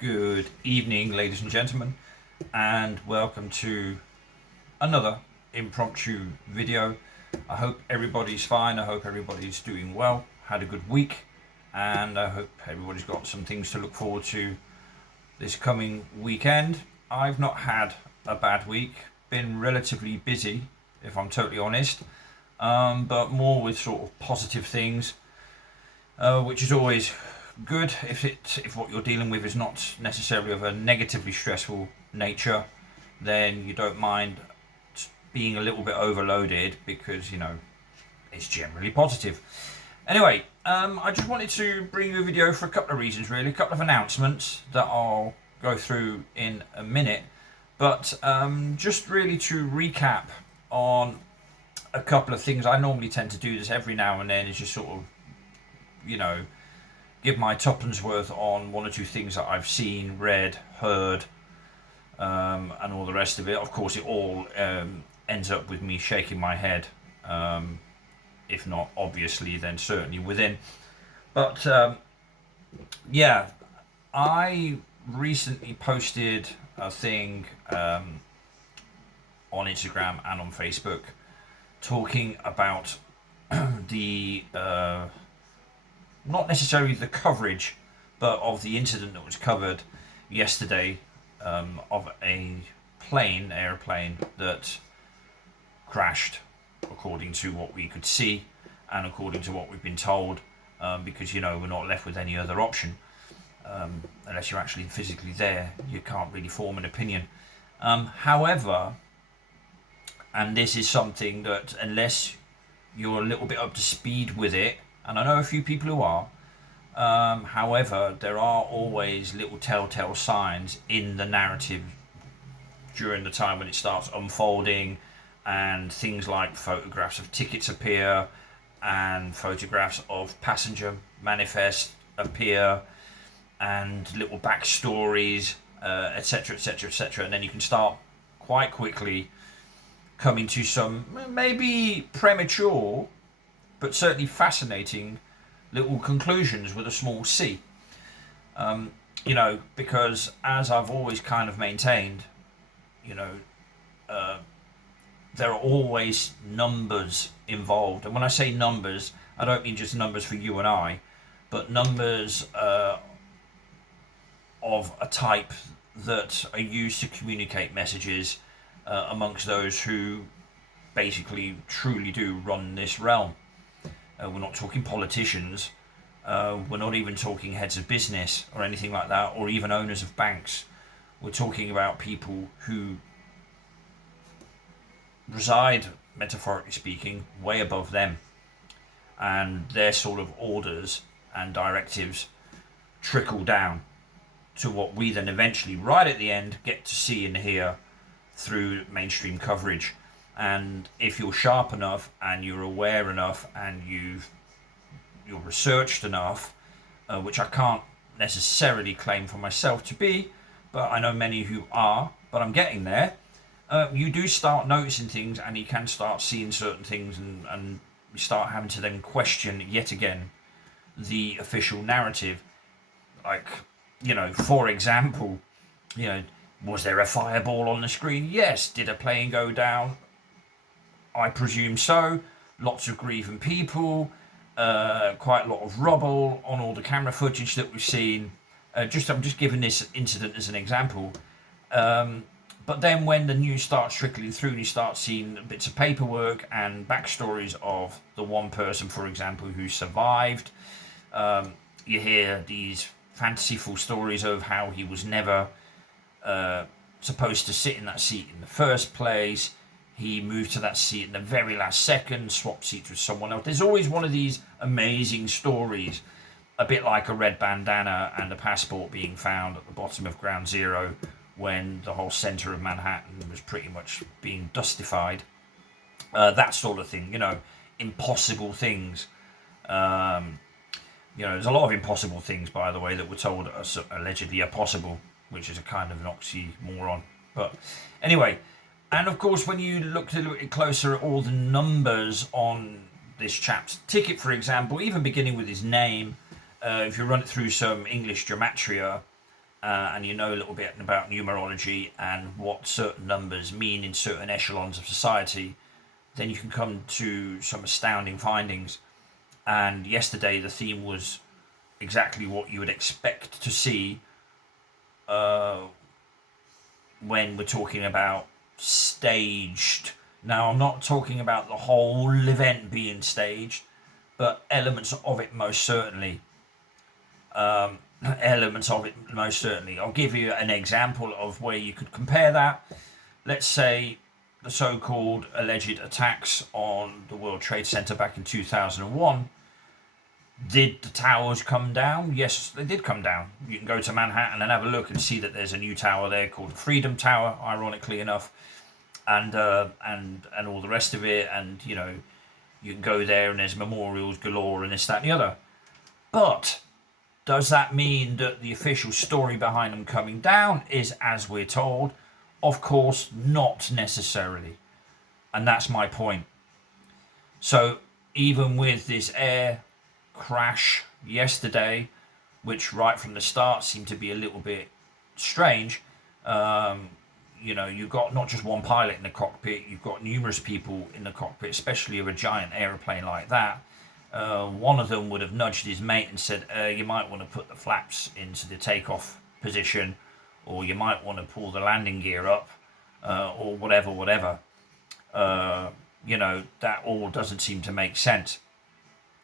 Good evening, ladies and gentlemen, and welcome to another impromptu video. I hope everybody's fine. I hope everybody's doing well, had a good week, and I hope everybody's got some things to look forward to this coming weekend. I've not had a bad week, been relatively busy, if I'm totally honest, but more with sort of positive things, which is always good if what you're dealing with is not necessarily of a negatively stressful nature. Then you don't mind being a little bit overloaded because it's generally positive. Anyway, I just wanted to bring you a video for a couple of reasons, really. A couple of announcements that I'll go through in a minute, but just really to recap on a couple of things. I normally tend to do this every now and then, is just sort of give my tuppence worth on one or two things that I've seen, read, heard, and all the rest of it. Of course, it all ends up with me shaking my head, if not obviously, then certainly within. But yeah, I recently posted a thing on Instagram and on Facebook talking about the not necessarily the coverage, but of the incident that was covered yesterday, of a airplane that crashed, according to what we could see and according to what we've been told, because we're not left with any other option. Unless you're actually physically there, you can't really form an opinion. However, and this is something that, unless you're a little bit up to speed with it, and I know a few people who are, however, there are always little telltale signs in the narrative during the time when it starts unfolding, and things like photographs of tickets appear and photographs of passenger manifest appear and little backstories, etc, etc, etc, and then you can start quite quickly coming to some maybe premature but certainly fascinating little conclusions with a small c. Because as I've always kind of maintained, there are always numbers involved. And when I say numbers, I don't mean just numbers for you and I, but numbers of a type that are used to communicate messages amongst those who basically truly do run this realm. We're not talking politicians. We're not even talking heads of business or anything like that, or even owners of banks. We're talking about people who reside, metaphorically speaking, way above them. And their sort of orders and directives trickle down to what we then eventually, right at the end, get to see and hear through mainstream coverage. And if you're sharp enough and you're aware enough and you're researched enough, which I can't necessarily claim for myself to be, but I know many who are, but I'm getting there, you do start noticing things, and you can start seeing certain things, and you start having to then question yet again the official narrative. Like, for example, was there a fireball on the screen? Yes. Did a plane go down? I presume so. Lots of grieving people, quite a lot of rubble on all the camera footage that we've seen. I'm just giving this incident as an example. But then when the news starts trickling through and you start seeing bits of paperwork and backstories of the one person, for example, who survived, you hear these fantasyful stories of how he was never supposed to sit in that seat in the first place. He moved to that seat in the very last second, swapped seats with someone else. There's always one of these amazing stories, a bit like a red bandana and a passport being found at the bottom of Ground Zero when the whole centre of Manhattan was pretty much being dustified. That sort of thing, impossible things. There's a lot of impossible things, by the way, that were told us allegedly are possible, which is a kind of an oxymoron. But anyway, and of course, when you look a little bit closer at all the numbers on this chap's ticket, for example, even beginning with his name, if you run it through some English gematria, and you know a little bit about numerology and what certain numbers mean in certain echelons of society, then you can come to some astounding findings. And yesterday, the theme was exactly what you would expect to see uh, when we're talking about staged. Now, I'm not talking about the whole event being staged, but elements of it most certainly. Elements of it most certainly. I'll give you an example of where you could compare that. Let's say the so-called alleged attacks on the World Trade Center back in 2001. Did the towers come down? Yes, they did come down. You can go to Manhattan and have a look and see that there's a new tower there called Freedom Tower, ironically enough, and all the rest of it. And you know, you can go there and there's memorials galore and this, that, and the other. But does that mean that the official story behind them coming down is as we're told? Of course, not necessarily. And that's my point. So even with this air crash yesterday, which right from the start seemed to be a little bit strange, you know, you've got not just one pilot in the cockpit, you've got numerous people in the cockpit, especially of a giant aeroplane like that. One of them would have nudged his mate and said, you might want to put the flaps into the takeoff position, or you might want to pull the landing gear up, or whatever. You know, that all doesn't seem to make sense.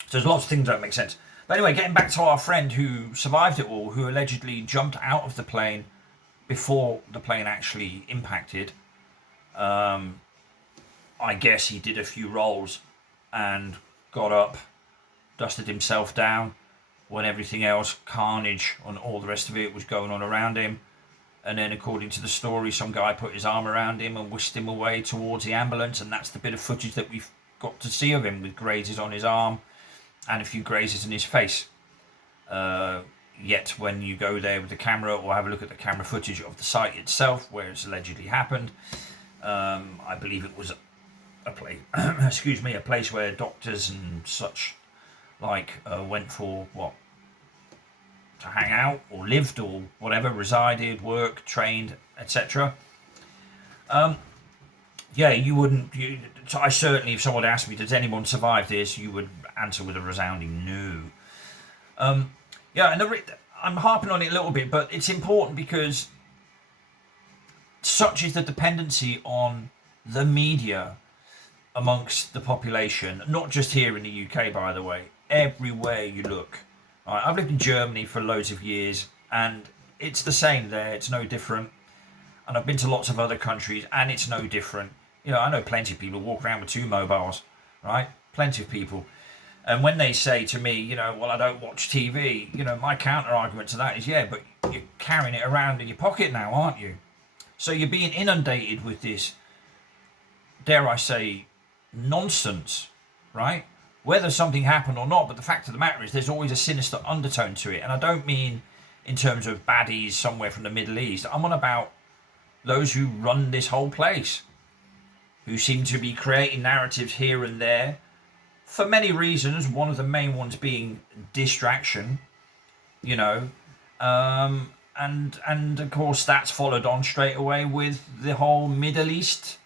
So there's lots of things that don't make sense. But anyway, getting back to our friend who survived it all, who allegedly jumped out of the plane before the plane actually impacted. I guess he did a few rolls and got up, dusted himself down when everything else, carnage and all the rest of it, was going on around him. And then, according to the story, some guy put his arm around him and whisked him away towards the ambulance. And that's the bit of footage that we've got to see of him, with grazes on his arm and a few grazes in his face. Yet when you go there with the camera or have a look at the camera footage of the site itself, where it's allegedly happened, I believe it was a place, a place where doctors and such like went for to hang out or lived or whatever, resided, worked, trained, etc. Yeah, you wouldn't. I certainly, if someone asked me, does anyone survive this, you would answer with a resounding no. Yeah, and I'm harping on it a little bit, but it's important because such is the dependency on the media amongst the population, not just here in the UK, by the way, everywhere you look. Right, I've lived in Germany for loads of years, and it's the same there. It's no different. And I've been to lots of other countries, and it's no different. You know, I know plenty of people who walk around with two mobiles, right? Plenty of people. And when they say to me, you know, well, I don't watch TV, you know, my counter argument to that is, yeah, but you're carrying it around in your pocket now, aren't you? So you're being inundated with this, dare I say, nonsense, right? Whether something happened or not, but the fact of the matter is there's always a sinister undertone to it. And I don't mean in terms of baddies somewhere from the Middle East. I'm on about those who run this whole place, who seem to be creating narratives here and there for many reasons, one of the main ones being distraction, you know, and of course that's followed on straight away with the whole Middle East,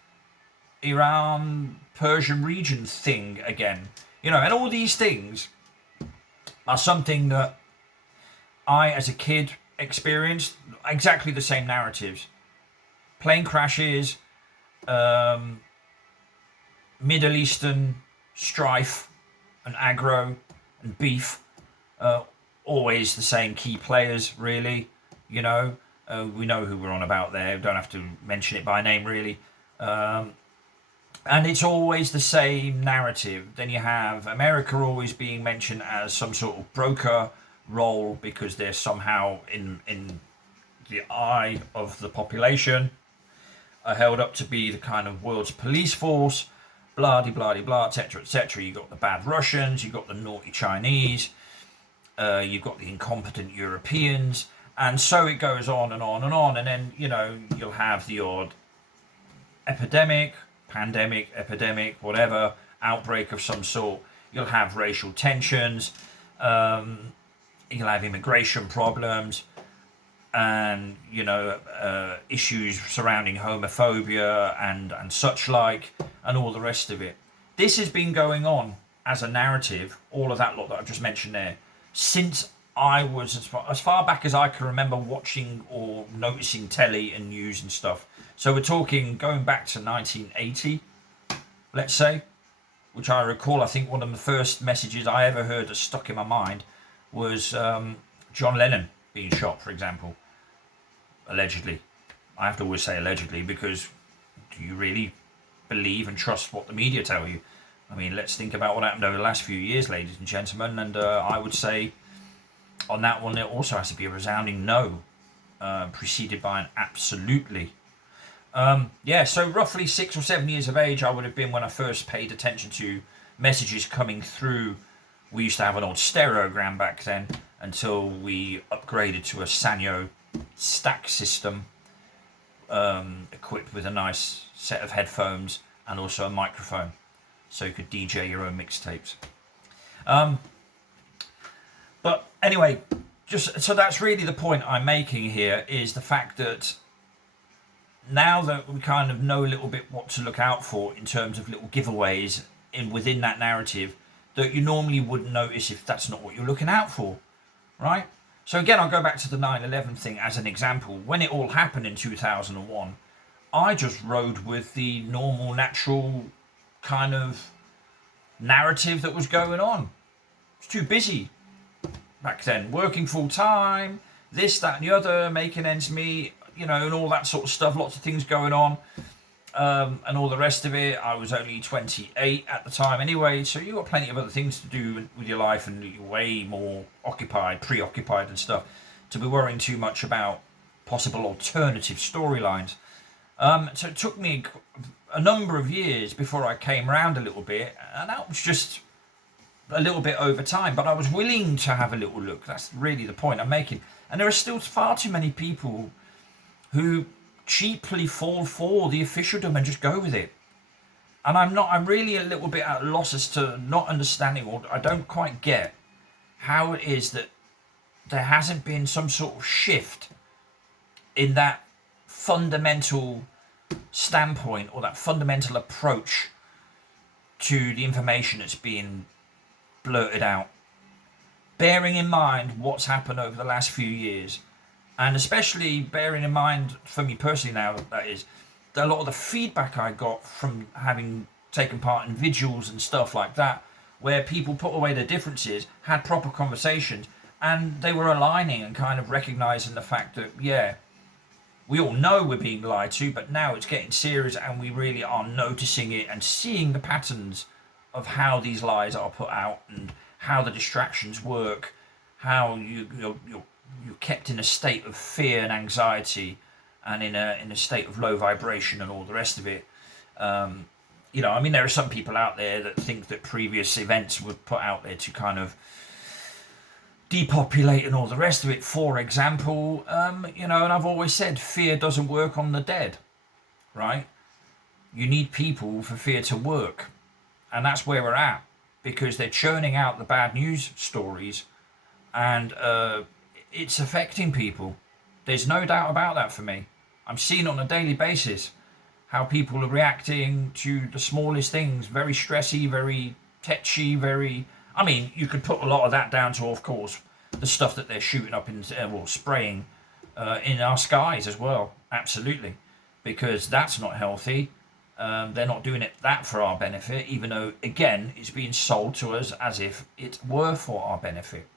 Iran, Persian region thing again, you know, and all these things are something that I, as a kid, experienced exactly the same narratives. Plane crashes, Middle Eastern strife and aggro and beef, always the same key players, really, you know. We know who we're on about there, don't have to mention it by name, really. And it's always the same narrative. Then you have America always being mentioned as some sort of broker role because they're somehow in the eye of the population are held up to be the kind of world's police force, blah de blah de blah, etc., etc. You got the bad Russians, you got the naughty Chinese, you've got the incompetent Europeans, and so it goes on and on and on. And then, you know, you'll have the odd epidemic, pandemic, epidemic, whatever, outbreak of some sort. You'll have racial tensions, you'll have immigration problems, and issues surrounding homophobia and such like, and all the rest of it. This has been going on as a narrative, all of that lot that I've just mentioned there, since I was as far back as I can remember watching or noticing telly and news and stuff. So we're talking going back to 1980, let's say, which I recall. I think one of the first messages I ever heard that stuck in my mind was John Lennon being shot, for example, allegedly. I have to always say allegedly, because do you really believe and trust what the media tell you? I mean, let's think about what happened over the last few years, ladies and gentlemen, and I would say on that one, it also has to be a resounding no, preceded by an absolutely. So roughly 6 or 7 years of age I would have been when I first paid attention to messages coming through. We used to have an old stereogram back then until we upgraded to a Sanyo stack system, equipped with a nice set of headphones and also a microphone, so you could DJ your own mixtapes. But anyway, just so that's really the point I'm making here, is the fact that now that we kind of know a little bit what to look out for in terms of little giveaways within that narrative, that you normally wouldn't notice if that's not what you're looking out for, right? So again, I'll go back to the 9/11 thing as an example. When it all happened in 2001, I just rode with the normal, natural kind of narrative that was going on. I was too busy back then, working full time, this, that, and the other, making ends meet, and all that sort of stuff. Lots of things going on, and all the rest of it. I was only 28 at the time anyway, so you got plenty of other things to do with your life, and you're way more preoccupied and stuff, to be worrying too much about possible alternative storylines. So it took me a number of years before I came around a little bit, and that was just a little bit over time, but I was willing to have a little look. That's really the point I'm making. And there are still far too many people who cheaply fall for the officialdom and just go with it. And I'm really a little bit at a loss as to not understanding, or I don't quite get how it is that there hasn't been some sort of shift in that fundamental standpoint, or that fundamental approach to the information that's being blurted out, bearing in mind what's happened over the last few years, and especially bearing in mind, for me personally now, that is, a lot of the feedback I got from having taken part in vigils and stuff like that, where people put away their differences, had proper conversations, and they were aligning and kind of recognizing the fact that, yeah, we all know we're being lied to, but now it's getting serious, and we really are noticing it and seeing the patterns of how these lies are put out and how the distractions work, how you're kept in a state of fear and anxiety, and in a state of low vibration and all the rest of it. There are some people out there that think that previous events were put out there to kind of depopulate and all the rest of it. For example, and I've always said fear doesn't work on the dead, right? You need people for fear to work. And that's where we're at, because they're churning out the bad news stories, and it's affecting people. There's no doubt about that for me. I'm seeing on a daily basis how people are reacting to the smallest things, very stressy, very tetchy, you could put a lot of that down to, of course, the stuff that they're shooting up spraying in our skies as well. Absolutely. Because that's not healthy. They're not doing that for our benefit, even though, again, it's being sold to us as if it were for our benefit.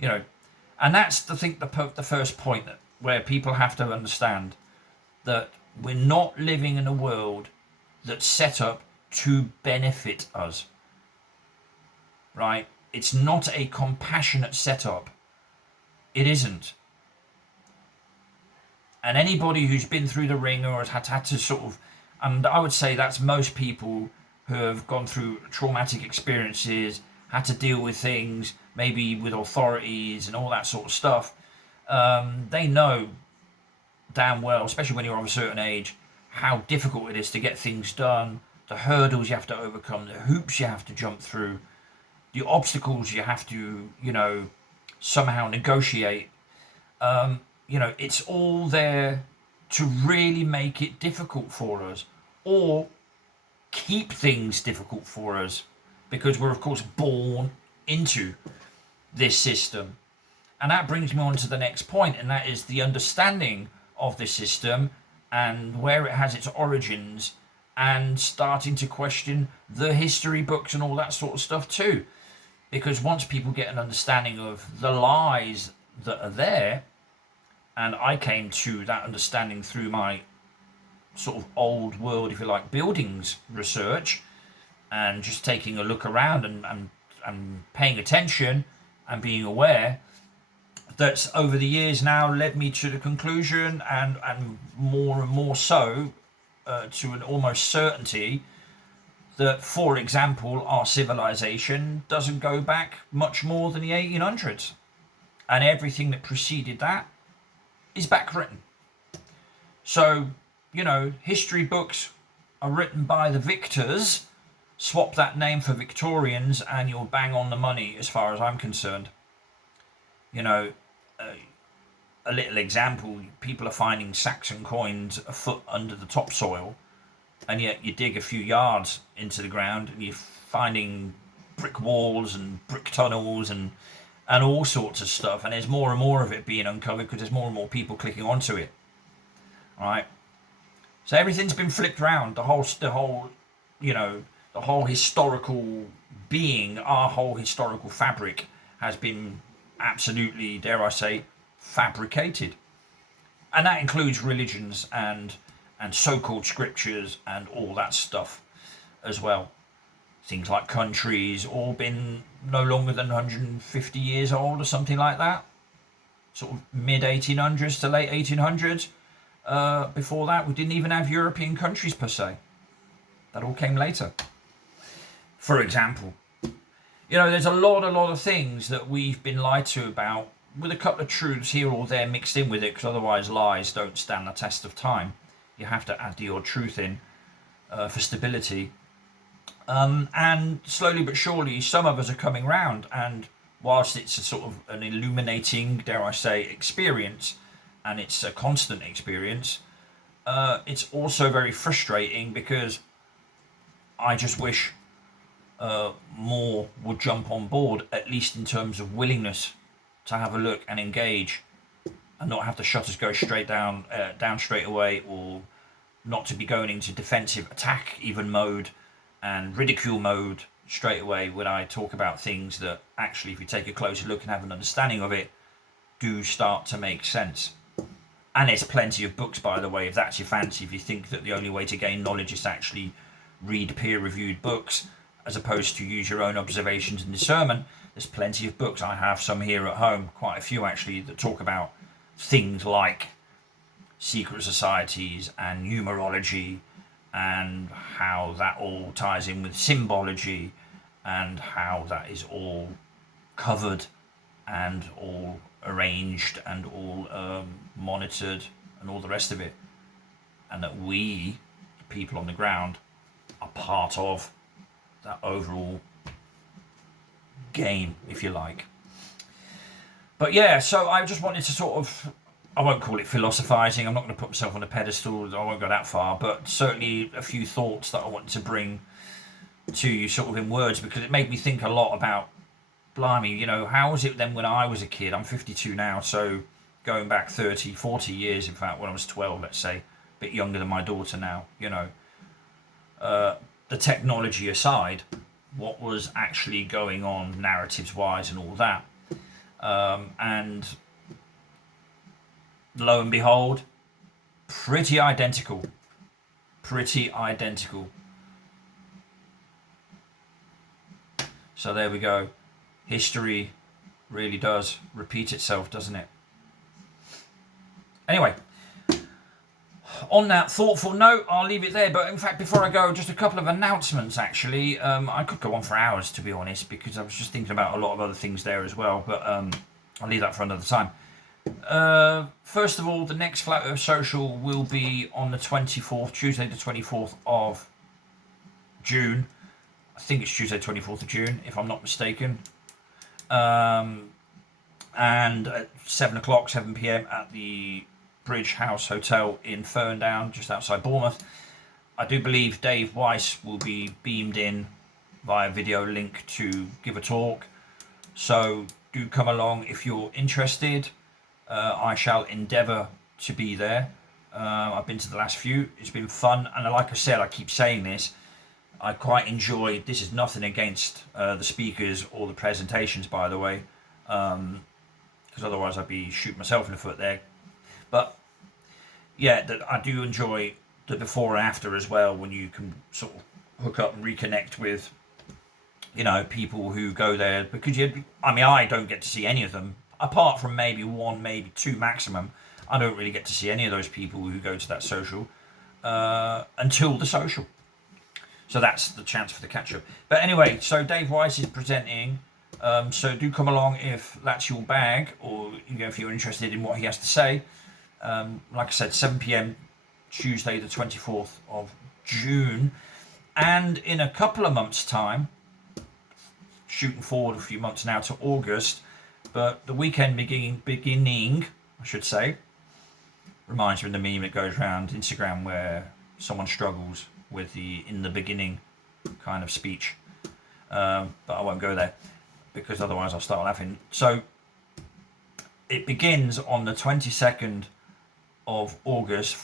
And that's the first point, where people have to understand that we're not living in a world that's set up to benefit us, right? It's not a compassionate setup. It isn't. And anybody who's been through the ring or has had to sort of, and I would say that's most people who have gone through traumatic experiences, had to deal with things, maybe with authorities and all that sort of stuff, they know damn well, especially when you're of a certain age, how difficult it is to get things done, the hurdles you have to overcome, the hoops you have to jump through, the obstacles you have to, somehow negotiate. it's all there to really make it difficult for us, or keep things difficult for us, because we're of course born into this system. And that brings me on to the next point, and that is the understanding of the system and where it has its origins, and starting to question the history books and all that sort of stuff too. Because once people get an understanding of the lies that are there, and I came to that understanding through my sort of old world, if you like, buildings research, and just taking a look around and paying attention and being aware, that's over the years now led me to the conclusion, and more so to an almost certainty, that, for example, our civilization doesn't go back much more than the 1800s, and everything that preceded that is backwritten. So, history books are written by the victors. Swap that name for Victorians and you'll bang on the money as far as I'm concerned. A little example, people are finding Saxon coins a foot under the topsoil, and yet you dig a few yards into the ground and you're finding brick walls and brick tunnels and all sorts of stuff, and there's more and more of it being uncovered because there's more and more people clicking onto it. Right? So everything's been flipped around. The whole historical being, our whole historical fabric has been absolutely, dare I say, fabricated. And that includes religions and so-called scriptures and all that stuff as well. Things like countries, all been no longer than 150 years old or something like that. Sort of mid-1800s to late 1800s. Before that, we didn't even have European countries per se. That all came later. For example, there's a lot of things that we've been lied to about, with a couple of truths here or there mixed in with it, because otherwise lies don't stand the test of time. You have to add the odd truth in for stability. And slowly but surely, some of us are coming round, and whilst it's a sort of an illuminating, dare I say, experience, and it's a constant experience, it's also very frustrating, because I just wish more would jump on board, at least in terms of willingness to have a look and engage, and not have the shutters go straight down straight away, or not to be going into defensive attack even mode and ridicule mode straight away when I talk about things that actually, if you take a closer look and have an understanding of it, do start to make sense. And there's plenty of books, by the way, if that's your fancy. If you think that the only way to gain knowledge is to actually read peer-reviewed books as opposed to use your own observations and discernment, there's plenty of books. I have some here at home, quite a few actually, that talk about things like secret societies and numerology, and how that all ties in with symbology, and how that is all covered and all arranged and all monitored and all the rest of it, and that we, the people on the ground, are part of that overall game, if you like. But yeah, so I just wanted to sort of, I won't call it philosophizing, I'm not going to put myself on a pedestal, I won't go that far, but certainly a few thoughts that I wanted to bring to you sort of in words, because it made me think a lot about, blimey, how was it then when I was a kid? I'm 52 now, so going back 30, 40 years, in fact, when I was 12, let's say, a bit younger than my daughter now, the technology aside, what was actually going on narratives-wise and all that. And lo and behold, pretty identical. So there we go. History really does repeat itself, doesn't it? Anyway, on that thoughtful note, I'll leave it there. But in fact, before I go, just a couple of announcements, actually. I could go on for hours, to be honest, because I was just thinking about a lot of other things there as well. But I'll leave that for another time. First of all, the next Flat Earth Social will be on the 24th, Tuesday the 24th of June. I think it's Tuesday 24th of June, if I'm not mistaken. and at 7 o'clock, 7 p.m. at the Bridge House Hotel in Ferndown, just outside Bournemouth. I do believe Dave Weiss will be beamed in via video link to give a talk. So do come along if you're interested. I shall endeavour to be there. I've been to the last few. It's been fun, and like I said, I keep saying this, I quite enjoy. This is nothing against the speakers or the presentations, by the way, because otherwise I'd be shooting myself in the foot there. But yeah, that I do enjoy the before and after as well, when you can sort of hook up and reconnect with, you know, people who go there, because I don't get to see any of them apart from maybe one, maybe two maximum. I don't really get to see any of those people who go to that social until the social. So that's the chance for the catch up. But anyway, so Dave Weiss is presenting. So do come along if that's your bag, or if you're interested in what he has to say. Like I said, 7 p.m. Tuesday the 24th of June. And in a couple of months' time, shooting forward a few months now to August, but the weekend beginning, I should say, reminds me of the meme that goes around Instagram where someone struggles with the "in the beginning" kind of speech. But I won't go there because otherwise I'll start laughing. So it begins on the 22nd of August,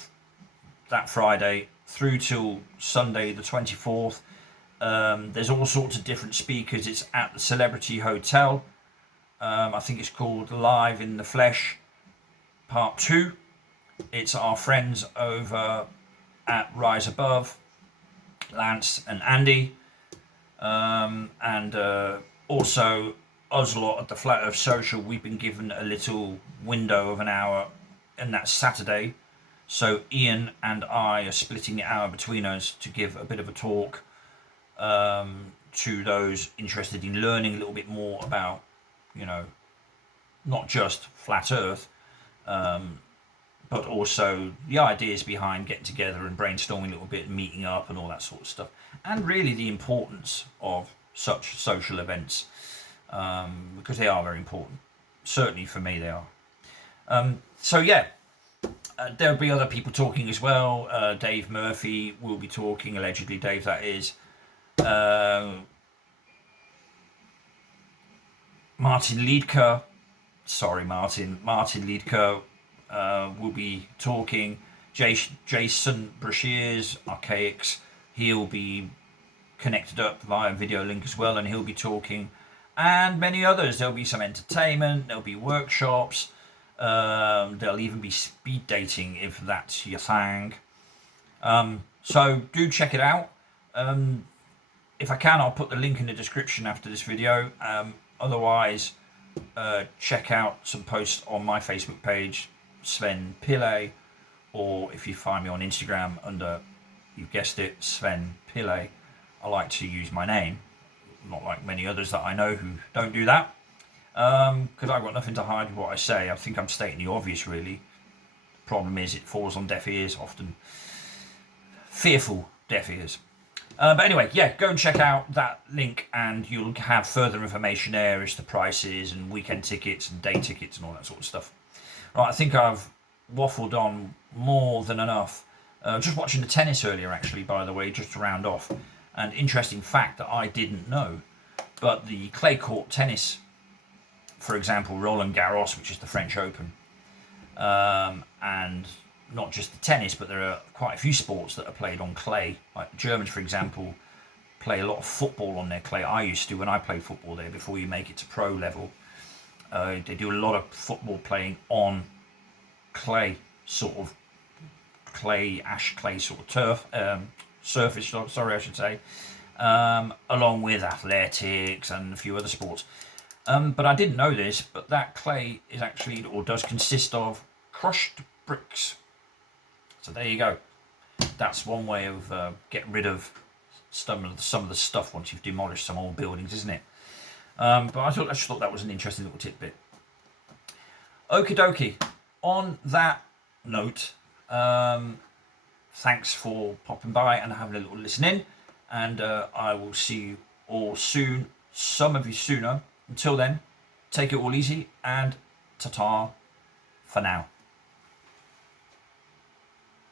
that Friday, through till Sunday the 24th. There's all sorts of different speakers. It's at the Celebrity Hotel. I think it's called Live in the Flesh Part 2. It's our friends over at Rise Above, Lance and Andy, and also us lot at the Flat Earth Social. We've been given a little window of an hour, and that's Saturday. So Ian and I are splitting the hour between us to give a bit of a talk to those interested in learning a little bit more about, not just Flat Earth, but also the ideas behind getting together and brainstorming a little bit, meeting up and all that sort of stuff. And really the importance of such social events, because they are very important. Certainly for me they are. There'll be other people talking as well. Dave Murphy will be talking, allegedly Dave that is. Martin Liedker will be talking. Jason Brashears, Archaics, he'll be connected up via video link as well, and he'll be talking. And many others. There'll be some entertainment, there'll be workshops, there'll even be speed dating if that's your thing. So do check it out. If I can, I'll put the link in the description after this video. Otherwise, check out some posts on my Facebook page, Sven Pillay, or if you find me on Instagram under, you guessed it, Sven Pillay. I like to use my name, not like many others that I know who don't do that, because I've got nothing to hide with what I say. I think I'm stating the obvious, really. The problem is it falls on deaf ears, often fearful deaf ears. But anyway, yeah, go and check out that link and you'll have further information there as to prices and weekend tickets and day tickets and all that sort of stuff. Right, I think I've waffled on more than enough. Just watching the tennis earlier, actually, by the way, just to round off. An interesting fact that I didn't know, but the clay court tennis, for example, Roland Garros, which is the French Open, and not just the tennis, but there are quite a few sports that are played on clay. Like the Germans, for example, play a lot of football on their clay. I used to when I played football there before you make it to pro level. They do a lot of football playing on clay, sort of clay, ash clay sort of turf, surface, sorry I should say, along with athletics and a few other sports. But I didn't know this, but that clay is actually, or does consist of, crushed bricks. So there you go. That's one way of getting rid of some of the stuff once you've demolished some old buildings, isn't it? But I just thought that was an interesting little tidbit. Okie dokie. On that note, thanks for popping by and having a little listen in. And I will see you all soon. Some of you sooner. Until then, take it all easy, and ta-ta for now.